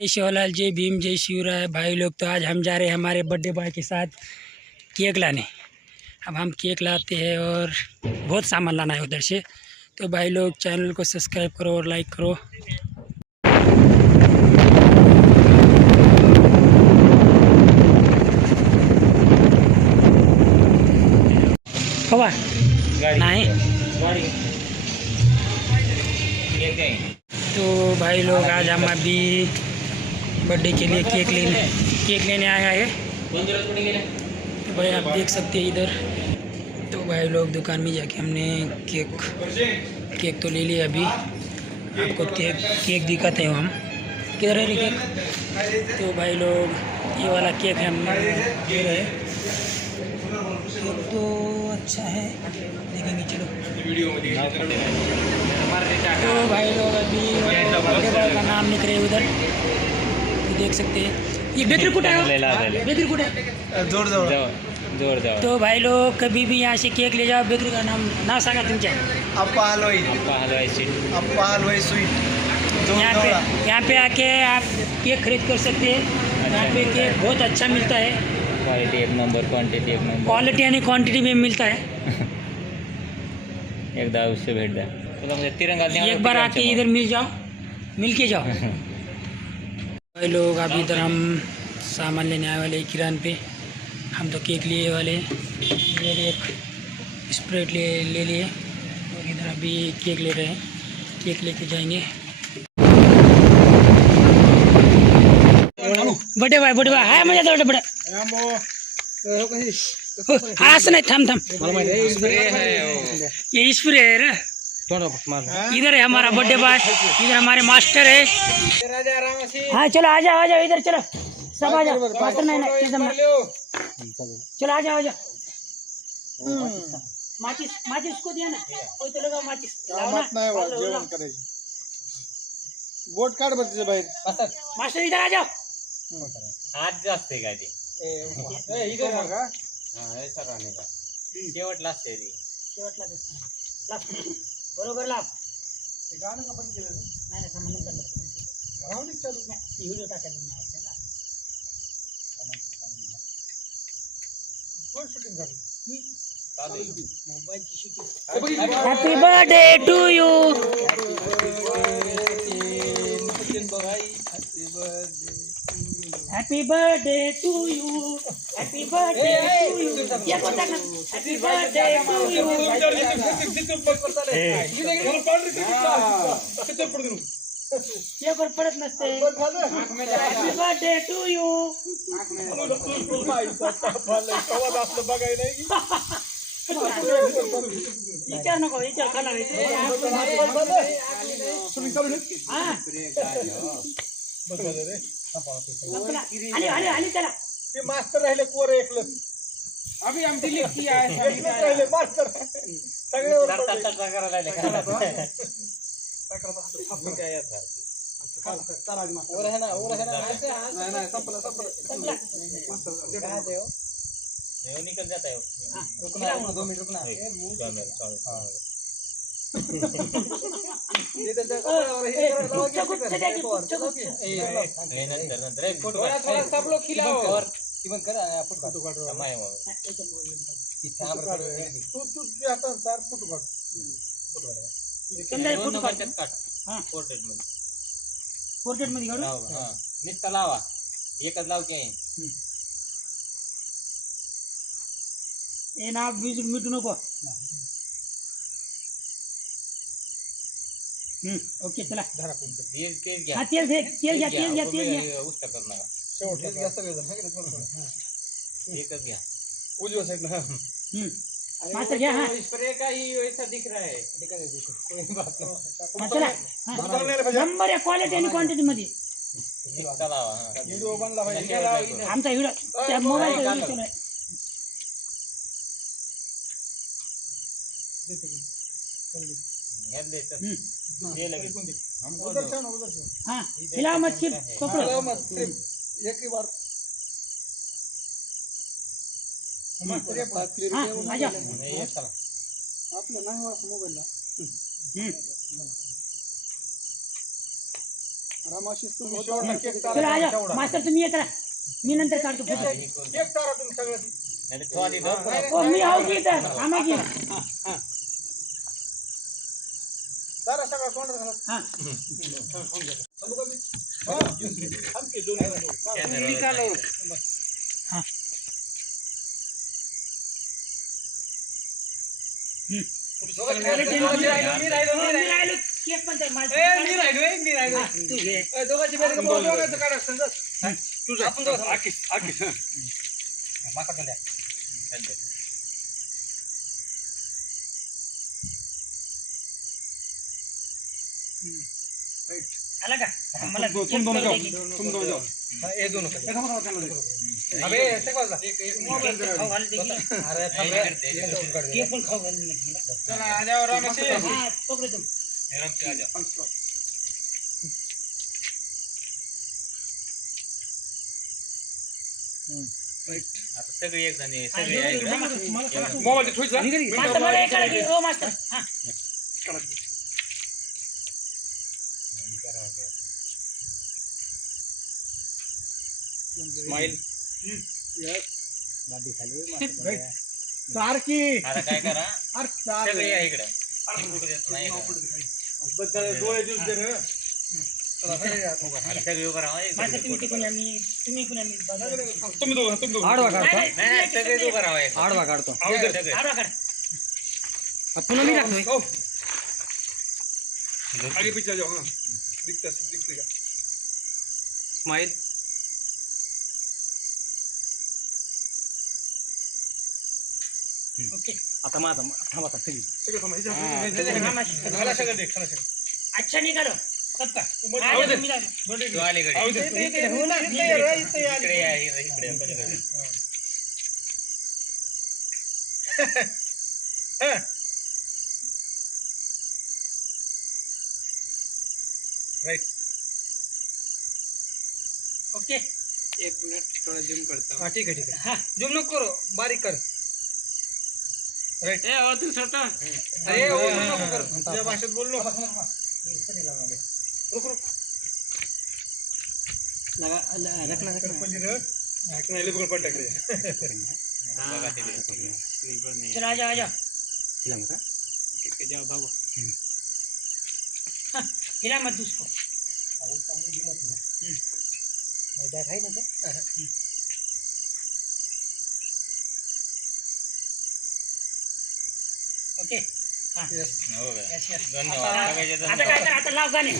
जय शिवलाल, जय भीम, जय शिवराय भाई लोग। तो आज हम जा रहे हैं हमारे बर्थडे बॉय के साथ केक लाने। अब हम केक लाते हैं और बहुत सामान लाना है उधर से। तो भाई लोग चैनल को सब्सक्राइब करो और लाइक करो। हवा नहीं तो भाई लोग आज हम अभी बर्थडे के लिए केक लेने आया है। तो भाई आप देख सकते हैं इधर। तो भाई लोग दुकान में जाके हमने केक तो ले लिया। अभी आपको केक दिखाते हैं हम। किधर है केक? तो भाई लोग ये वाला केक है हम दे रहे हैं। केक तो अच्छा है, देखेंगे चलो। तो भाई लोग अभी बर्थडे बॉय का नाम लिख रहे हैं उधर, तो देख सकते हैं। ये बेकरी कुट है, बेकरी कुट है, जोर जाओ। तो भाई लोग कभी भी यहाँ से केक ले जाओ, बेकरी का नाम सांगा तुमच्या अप्पा हलवाई स्वीट। यहाँ पे आके आप केक खरीद कर सकते हैं। यहाँ पे केक बहुत अच्छा मिलता है, क्वालिटी एक नंबर, क्वांटिटी एक नंबर। क्वालिटी यानी क्वांटिटी में मिलता है। एकदा उससे भेट द्या तुला, म्हणजे तिरंगा एक बार आके इधर मिल के जाओ। भाई लोग अभी इधर हम सामान लेने आए वाले किरान पे। हम तो केक लिए वाले हैं। मेरे एक स्प्रेड ले लिए और इधर अभी केक ले रहे हैं। केक लेके जाएंगे। बड़े भाई हाय मजा तो बड़े असं नाही, थांब ये स्प्रे है ना। इधर है हमारा बर्थडे बॉय, इधर हमारे मास्टर है। हाँ चलो आ जाओ इधर, चलो सब आ जाओ। मास्टर नहीं एकदम चलो आ जाओ। माचिस को दिया ना, कोई तो लगा माचिस जेवण करायचं। बोट काढ बरं तिचं बाहेर। मास्टर इधर आ जाओ। आज जास्त आहे काय ते इधर बघा। हे सर्वांनी का शेवटला असते ती शेवटला बरोबर लाभ गाणं का बंद केलं? नाही संबंध चालू व्हिडिओ टाकायला कोण शूटिंग झालं? मोबाईलची shooting. Happy birthday to you. Happy birthday to you. Happy birthday to you. Happy birthday to you. ये कोण पडत नसते। Happy birthday to you. विचार नको, विचार खाना आली चला। ते मास्टर राहिले कोर एकलंच। अभी हम डिलीट किया है, राहिले मास्टर सगळे और है ना नहीं संपला हे निकल जाता है। रुकना 2 मिनट रुकना। थोड़ा सब लोग खिलाओ और इवन कर फोटो काट समय तू आता सर फोटो काट फोटो काट पोर्ट्रेट मध्ये काढू। हां नुसतं लावा, एकच लावते आहे। ये ना मिटू नको। ओके चला धरा कोणतं तेल घ्या। हाँ तेल घ्या। उष्ट करू नका, शेवटला घ्या सगळे जण। एकच घ्या उजव्या साईडला। मास्टर घ्या। हाँ स्प्रे का ही वैसा दिख रहा है, कोई बात नहीं। चला नंबर या क्वालिटी आणि क्वांटिटी मध्ये लावा। व्हिडिओ बनला पाहिजे। आमचा व्हिडिओ त्या मोबाईलचा व्हिडिओ चालू आहे। हाँ हिलाओ मत, सिर्फ पकड़ो मत, सिर्फ एक ही बार। हाँ आ जाओ। आपलं नाही वास मोबाईलला। रामाशीच तुम्ही शेवटला केक चला चारा आजा तेवढा. मास्तर तुम्ही येत राहा मी नंतर काढतो फोटो केक चारा तुम्ही सगळं. हो मी आहो की इथं आम्हा की चारा सगळा कोणाला घाला. हां थांबू का मी? हा. थांब की, दोन मिनिटं. मी चालू. हां मी राहिलो. केक पण द्या, माझं- मी राहिलो. हां, तू घे दोघांची बेरीज करून दोघांचं काढा संगत. तुझं आपण दोघं. आकीस आकीस हं. माका द्या. आला का मला तुम केक दोनों जाओ करू दे की. तुम दोनों जाओ. हे दोन होतं. एका मला वाचायला दे. अबे एक वाजला. केक खाऊ घाल दे की. अरे थांब रे. केक पण खाऊ घाल दे की मला. चला आजावर रामेशी. हां पकडू तुम आता सगळे एक जण मोबाईल ठेवायचा. मास्तर मला एक काढा की ओ मास्तर हां स्माइल. दादी खाली सारखी. आता काय करा अरे चार. सगळे या इकडं नाही बद्दल डोळे दिवस दे रे. सगळे उभं राहा मास्तर तुम्ही तिकडून या मी तुम्ही इकडून या मी बाजूला. तुम्ही दोघं नाही, नाही नाही सगळे उभं राहा आडवा काढतो सगळे आडवा काढा पुन्हा मी टाकतोय हो. आगे पीछे जाओ. हाँ दिखता सब दिखेगा. स्माइल ओके आता माझा थांबा आता सगळी सगळं थांबा. ह्याच्या- हां मास्तर खाला सगळं दे खाला सगळं. अच्छा निकालो सबका आओ दे. तुम्ही जा. तू अलीकडे आओ दे. हो ना इथे ये रे, इथे ये. इकडे या इकडे पलीकडे. हं. राईट. ओके एक मिनिट थोडा जिम करतो हा ठीक आहे ठीक हां आहे झूम नको करू बारीक कर राईट ए ओ तू सोटा अरे ओझूम नको कर तुझ्या भाषेत बोललो. रखना सरपंच रे. नाही लय पड टाकले. बघा तिकडे चलो आ जाओ हिला जाओ बाबू हाँ हिला मत उसको ओके हाँ हो गया यस यस धन्यवाद आता काय कर आता लाव गाणे